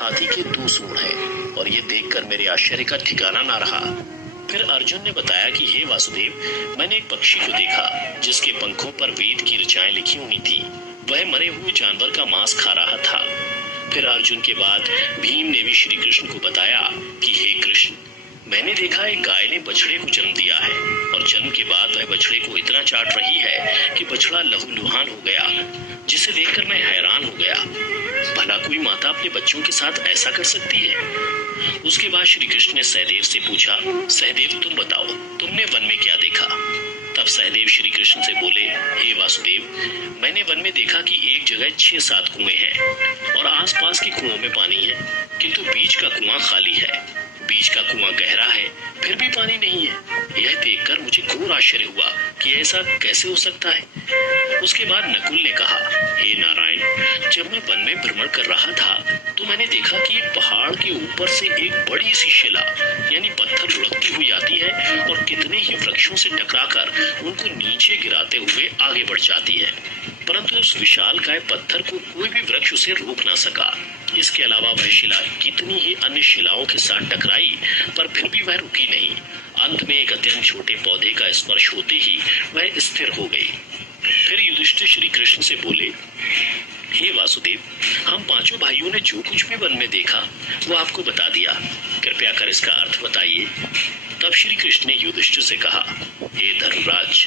हाथी के 2 सूंड हैं और ये देखकर मेरे आश्चर्य का ठिकाना ना रहा। फिर अर्जुन ने बताया कि हे वासुदेव, मैंने एक पक्षी को देखा जिसके पंखों पर वेद की ऋचाएं लिखी हुई थी। वह मरे हुए जानवर का मांस खा रहा था। फिर अर्जुन के बाद भीम ने भी श्री कृष्ण को बताया कि हे कृष्ण, मैंने देखा एक गाय ने बछड़े को जन्म दिया है और जन्म के बाद वह बछड़े को इतना चाट रही है कि बछड़ा लहूलुहान हो गया, जिसे देखकर मैं हैरान हो गया। भला कोई माता अपने बच्चों के साथ ऐसा कर सकती है? उसके बाद श्री कृष्ण ने सहदेव से पूछा, सहदेव तुम बताओ, तुमने वन में क्या देखा? तब सहदेव श्री कृष्ण से बोले, हे वासुदेव, मैंने वन में देखा कि एक जगह 6-7 कुएं हैं और आसपास के कुओं में पानी है, किंतु बीच का कुआं खाली है। बीच का कुआं गहरा है, फिर भी पानी नहीं है। यह देखकर मुझे घोर आश्चर्य हुआ कि ऐसा कैसे हो सकता है। उसके बाद नकुल ने कहा, हे नारायण, जब मैं वन में भ्रमण कर रहा था तो मैंने देखा कि एक पहाड़ के ऊपर से एक बड़ी सी शिला यानी पत्थर लुढ़कती हुई आती है और कितने ही वृक्षों से टकराकर उनको नीचे गिराते हुए आगे बढ़ जाती है, परंतु उस विशालकाय पत्थर को कोई भी वृक्ष उसे रोक ना सका। इसके अलावा वह शिला कितनी ही अन्य शिलाओं के साथ टकराई, पर फिर भी वह रुकी नहीं। अंत में एक अत्यंत छोटे पौधे का स्पर्श होते ही वह स्थिर हो गई। फिर युधिष्ठिर श्री कृष्ण से बोले, हे वासुदेव, हम 5 भाइयों ने जो कुछ भी वन में देखा वो आपको बता दिया, कृपया कर इसका अर्थ बताइए। तब श्री कृष्ण ने युधिष्ठिर से कहा, हे धर्मराज,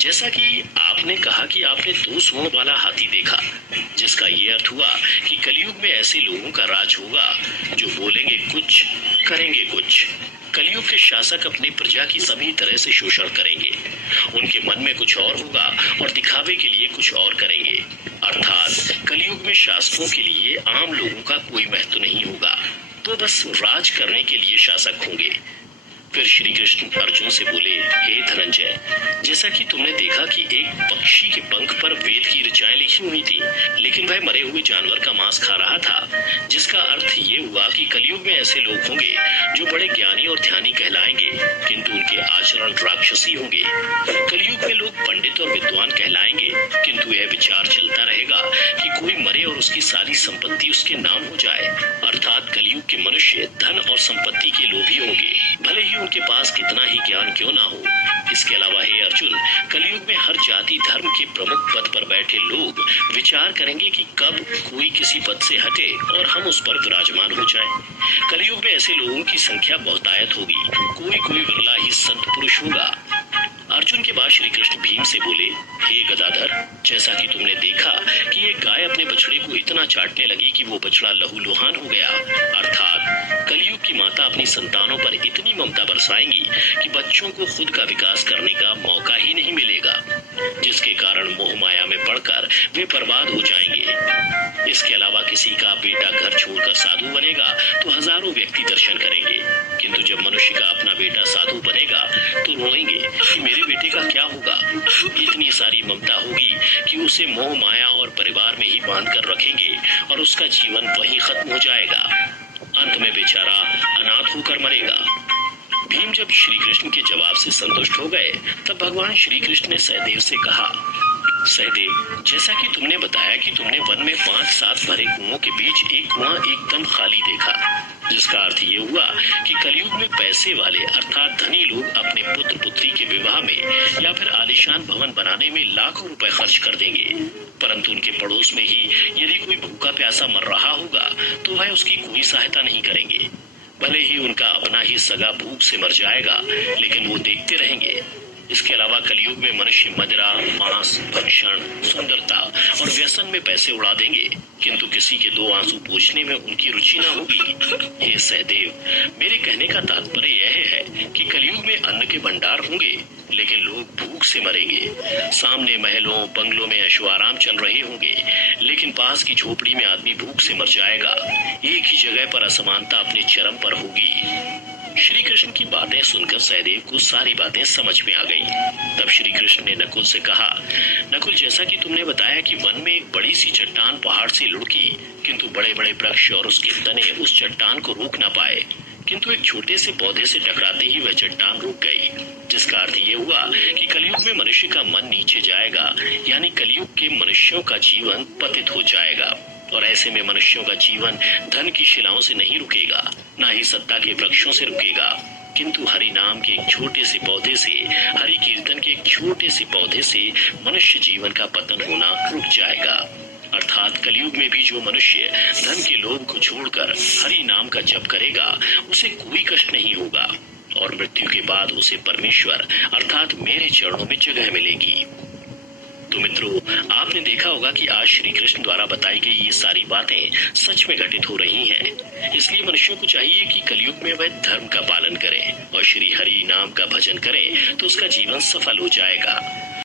जैसा कि आपने कहा कि आपने 2 सूंड वाला हाथी देखा, जिसका ये अर्थ हुआ कि कलयुग में ऐसे लोगों का राज होगा जो बोलेंगे कुछ, करेंगे कुछ। कलयुग के शासक अपनी प्रजा की सभी तरह से शोषण करेंगे। उनके मन में कुछ और होगा और दिखावे के लिए कुछ और करेंगे। अर्थात कलयुग में शासकों के लिए आम लोगों का कोई महत्व नहीं होगा, तो बस राज करने के लिए शासक होंगे। फिर श्री कृष्ण अर्जुन से बोले, हे धनंजय, जैसा कि तुमने देखा कि एक पक्षी के पंख पर वेद की ऋचाएं लिखी हुई थी, लेकिन वह मरे हुए जानवर का मांस खा रहा था, जिसका अर्थ ये हुआ कि कलयुग में ऐसे लोग होंगे जो बड़े ज्ञानी और ध्यानी कहलाएंगे, किंतु उनके आचरण राक्षसी होंगे। कलयुग में लोग पंडित और विद्वान कहलाएंगे, किंतु यह विचार चलता रहेगा कि कोई मरे और उसकी सारी संपत्ति उसके नाम हो जाए। अर्थात कलयुग के मनुष्य धन और संपत्ति के लोभी होंगे, भले ही उनके पास कितना ही ज्ञान क्यों ना हो। इसके अलावा हे अर्जुन, कलयुग में हर जाति धर्म के प्रमुख पद पर बैठे लोग विचार करेंगे कि कब कोई किसी पद से हटे और हम उस पर विराजमान हो जाए। कलयुग में ऐसे लोगों की संख्या बहुतायत होगी, कोई विरला ही संत पुरुष होगा। अर्जुन के बाद श्री कृष्ण भीम से बोले, हे गदाधर, जैसा कि तुमने देखा कि एक गाय अपने बछड़े को इतना चाटने लगी कि वो बछड़ा लहूलुहान हो गया, अर्थात कलयुग की माता अपनी संतानों पर इतनी ममता बरसाएंगी कि बच्चों को खुद का विकास करने का मौका ही नहीं मिलेगा, जिसके कारण मोह माया में पड़कर वे बर्बाद हो जाएंगे। इसके अलावा किसी का बेटा घर छोड़कर साधु बनेगा तो हजारों व्यक्ति दर्शन करेंगे, किंतु जब मनुष्य का अपना बेटा साधु बनेगा तो रोएंगे कि मेरे बेटे का क्या होगा। इतनी सारी ममता होगी कि उसे मोह माया और परिवार में ही बांध कर रखेंगे और उसका जीवन वहीं खत्म हो जाएगा। अंत में बेचारा अनाथ होकर मरेगा। भीम जब श्री कृष्ण के जवाब से संतुष्ट हो गए, तब भगवान श्री कृष्ण ने सहदेव से कहा, सहदेव, जैसा कि तुमने बताया कि तुमने वन में 5-7 भरे कुओं के बीच एक कुआं एकदम खाली देखा, जिसका अर्थ ये हुआ कि कलयुग में पैसे वाले अर्थात धनी लोग अपने पुत्र पुत्री के विवाह में या फिर आलीशान भवन बनाने में लाखों रुपए खर्च कर देंगे, परंतु उनके पड़ोस में ही यदि कोई भूखा प्यासा मर रहा होगा तो वह उसकी कोई सहायता नहीं करेंगे। भले ही उनका अपना ही सगा भूख से मर जाएगा, लेकिन वो देखते रहेंगे। इसके अलावा कलयुग में मनुष्य मदिरा, मांस, भक्षण, सुंदरता और व्यसन में पैसे उड़ा देंगे, किंतु किसी के 2 आंसू पूछने में उनकी रुचि न होगी। हे सहदेव, मेरे कहने का तात्पर्य यह है कि कलयुग में अन्न के भंडार होंगे, लेकिन लोग भूख से मरेंगे। सामने महलों बंगलों में ऐशो आराम चल रहे होंगे, लेकिन पास की झोपड़ी में आदमी भूख से मर जाएगा। एक ही जगह पर असमानता अपने चरम पर होगी। श्री कृष्ण की बातें सुनकर सहदेव को सारी बातें समझ में आ गईं। तब श्री कृष्ण ने नकुल से कहा, नकुल, जैसा कि तुमने बताया कि वन में एक बड़ी सी चट्टान पहाड़ से लुढ़की, किंतु बड़े बड़े वृक्ष और उसके तने उस चट्टान को रोक न पाए, किंतु एक छोटे से पौधे से टकराते ही वह चट्टान रुक गई, जिसका अर्थ ये हुआ कि कलयुग में मनुष्य का मन नीचे जाएगा, यानी कलयुग के मनुष्यों का जीवन पतित हो जाएगा। और ऐसे में मनुष्यों का जीवन धन की शिलाओं से नहीं रुकेगा, ना ही सत्ता के वृक्षों से रुकेगा, किंतु हरि नाम के एक छोटे से पौधे से, हरि कीर्तन के एक छोटे से पौधे से मनुष्य जीवन का पतन होना रुक जाएगा। अर्थात कलयुग में भी जो मनुष्य धन के लोभ को छोड़कर हरि नाम का जप करेगा, उसे कोई कष्ट नहीं होगा और मृत्यु के बाद उसे परमेश्वर अर्थात मेरे चरणों में जगह मिलेगी। तो मित्रों, आपने देखा होगा कि आज श्री कृष्ण द्वारा बताई गई ये सारी बातें सच में घटित हो रही हैं। इसलिए मनुष्यों को चाहिए कि कलयुग में वह धर्म का पालन करें और श्री हरि नाम का भजन करें, तो उसका जीवन सफल हो जाएगा।